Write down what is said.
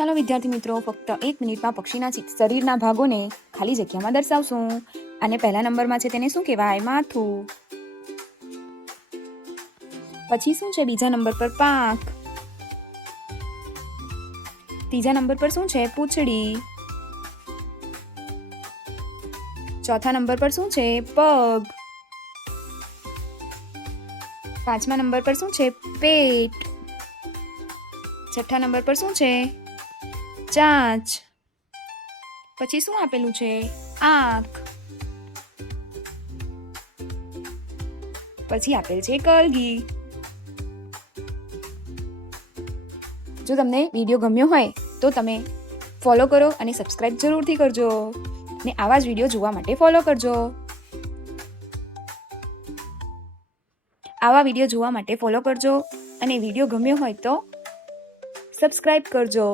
ચાલો વિદ્યાર્થી મિત્રો, ફક્ત 1 મિનિટમાં પક્ષીના શરીરના ભાગોને ખાલી જગ્યામાં દર્શાવશું. અને પહેલા નંબરમાં છે તેને શું કહેવાય? માથું. પછી શું છે બીજા નંબર પર? પાંખ. ત્રીજા નંબર પર શું છે? પૂંછડી. ચોથા નંબર પર શું છે? પગ. પાંચમા નંબર પર શું છે? પેટ. છઠ્ઠા નંબર પર શું છે? ચાંચ. પછી શું આપેલું છે? આંખ. પછી આપેલ છે કલગી. જો તમને વિડીયો ગમ્યો હોય તો તમે ફોલો કરો અને સબસ્ક્રાઇબ જરૂરથી કરજો. ને આવા જ વિડીયો જોવા માટે ફોલો કરજો. આવા વિડીયો જોવા માટે ફોલો કરજો અને વિડીયો ગમ્યો હોય તો સબસ્ક્રાઇબ કરજો.